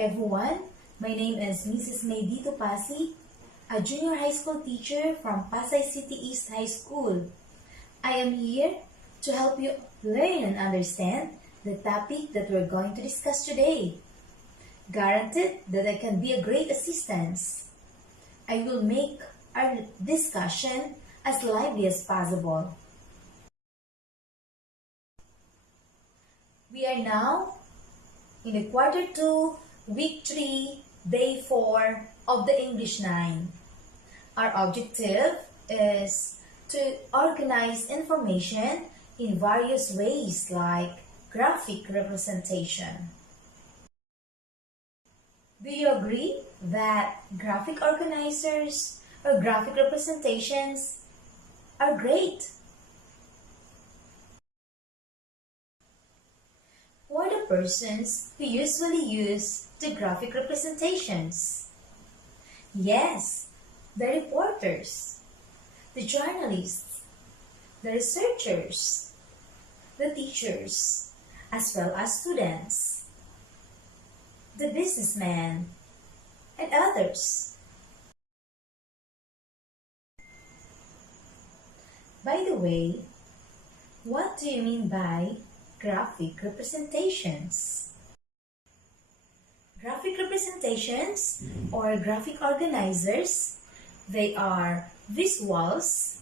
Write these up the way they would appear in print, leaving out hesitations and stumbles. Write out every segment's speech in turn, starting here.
everyone. My name is Mrs. Q2 Pasay, a junior high school teacher from Pasay City East High School. I am here to help you learn and understand the topic that we're going to discuss today. Guaranteed that I can be a great assistance. I will make our discussion as lively as possible. We are now in the quarter 2, week 3, day 4 of the English 9. Our objective is to organize information in various ways like graphic representation. Do you agree that graphic organizers or graphic representations are great? Who are the persons who usually use the graphic representations? Yes, the reporters, the journalists, the researchers, the teachers, as well as students, the businessmen, and others. By the way, what do you mean by graphic representations? Graphic representations or graphic organizers, they are visuals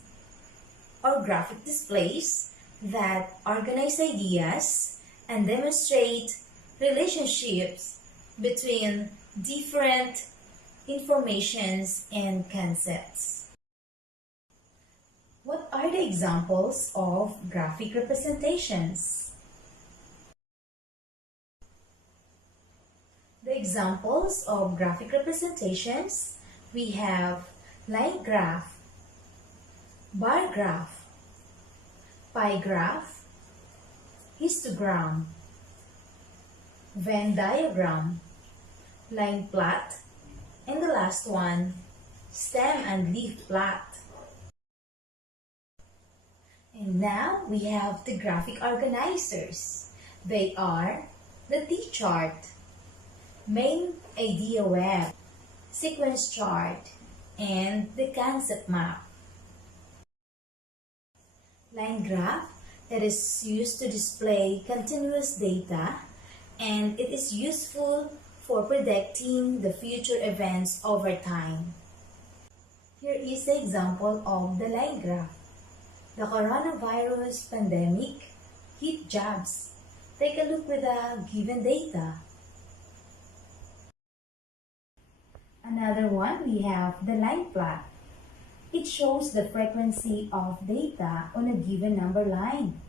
or graphic displays that organize ideas and demonstrate relationships between different informations and concepts. What are the examples of graphic representations? The examples of graphic representations, we have line graph, bar graph, pie graph, histogram, Venn diagram, line plot, and the last one, stem and leaf plot. And now we have the graphic organizers. They are the T-chart, main idea web, sequence chart, and the concept map. Line graph, it is used to display continuous data and it is useful for predicting the future events over time. Here is the example of the line graph. The coronavirus pandemic hit jobs. Take a look with the given data. Another one, we have the line plot. It shows the frequency of data on a given number line.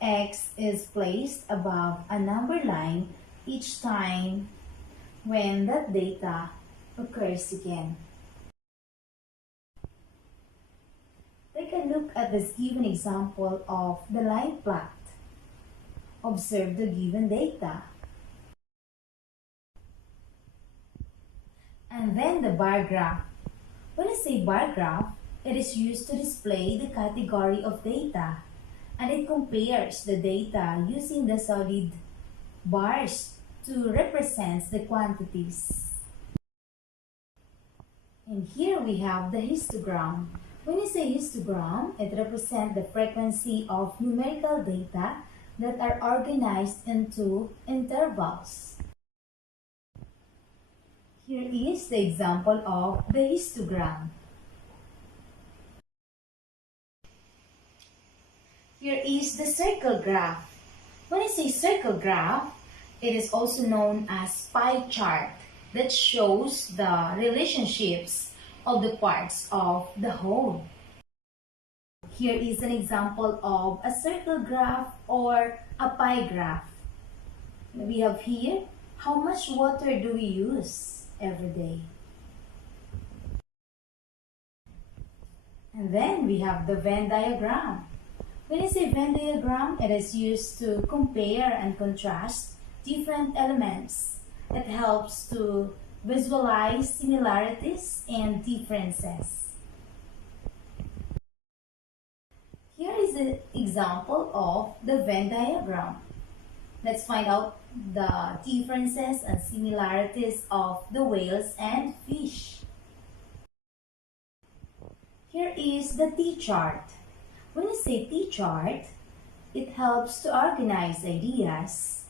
X is placed above a number line each time when that data occurs again. Take a look at this given example of the line plot. Observe the given data. And then the bar graph. When I say bar graph, it is used to display the category of data, and it compares the data using the solid bars to represent the quantities. And here we have the histogram. When you say histogram, it represents the frequency of numerical data that are organized into intervals. Here is the example of the histogram. Here is the circle graph. When I say circle graph, it is also known as pie chart that shows the relationships of the parts of the whole. Here is an example of a circle graph or a pie graph. We have here, how much water do we use every day? And then we have the Venn diagram. When I say Venn diagram, it is used to compare and contrast different elements. It helps to visualize similarities and differences. Here is an example of the Venn diagram. Let's find out the differences and similarities of the whales and fish. Here is the T-chart. When you say T-chart, it helps to organize ideas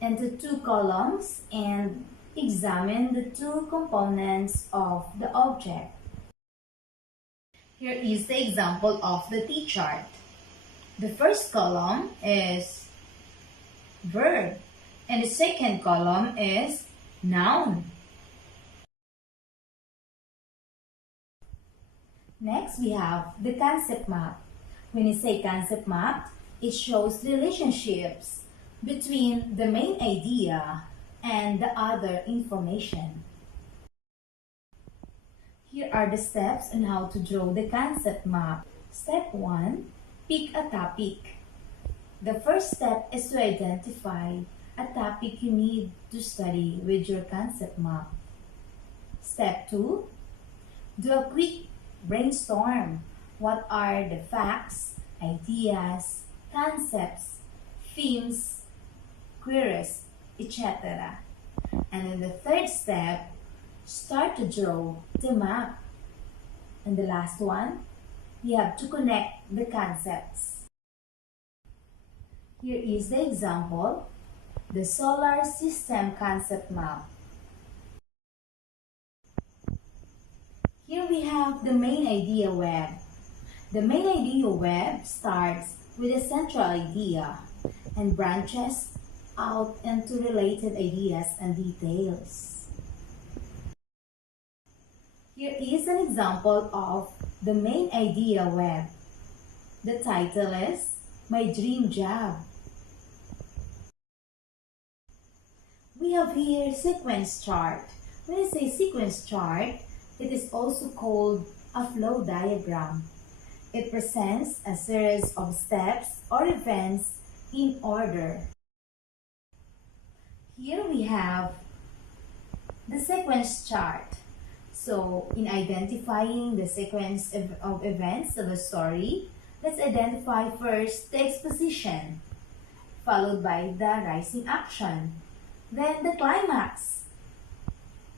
into two columns and examine the two components of the object. Here is the example of the T-chart. The first column is verb and the second column is noun. Next, we have the concept map. When you say concept map, it shows relationships between the main idea and the other information. Here are the steps on how to draw the concept map. Step 1. Pick a topic. The first step is to identify a topic you need to study with your concept map. Step 2. Do a quick brainstorm. What are the facts, ideas, concepts, themes, queries, etc. And then the third step, start to draw the map. And the last one, you have to connect the concepts. Here is the example, the solar system concept map. Here we have the main idea web. The main idea web starts with a central idea and branches out into related ideas and details. Here is an example of the main idea web. The title is My Dream Job. We have here sequence chart. When I say sequence chart, it is also called a flow diagram. It presents a series of steps or events in order. Here we have the sequence chart. So, in identifying the sequence of events of a story, let's identify first the exposition, followed by the rising action, then the climax,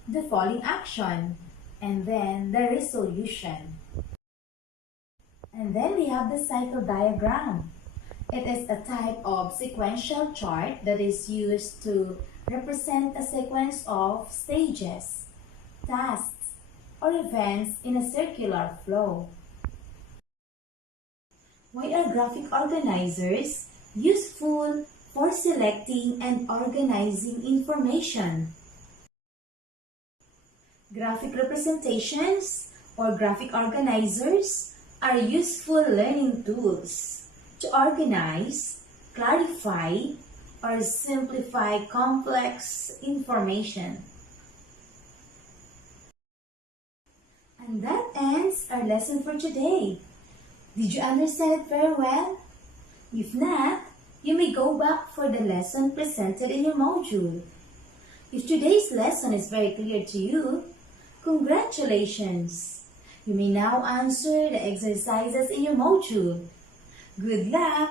the falling action, and then the resolution. And then we have the cycle diagram. It is a type of sequential chart that is used to represent a sequence of stages, tasks, or events in a circular flow. Why are graphic organizers useful for selecting and organizing information? Graphic representations or graphic organizers are useful learning tools to organize, clarify, or simplify complex information. And that ends our lesson for today. Did you understand it very well? If not, you may go back for the lesson presented in your module. If today's lesson is very clear to you, congratulations! You may now answer the exercises in your module. Good luck!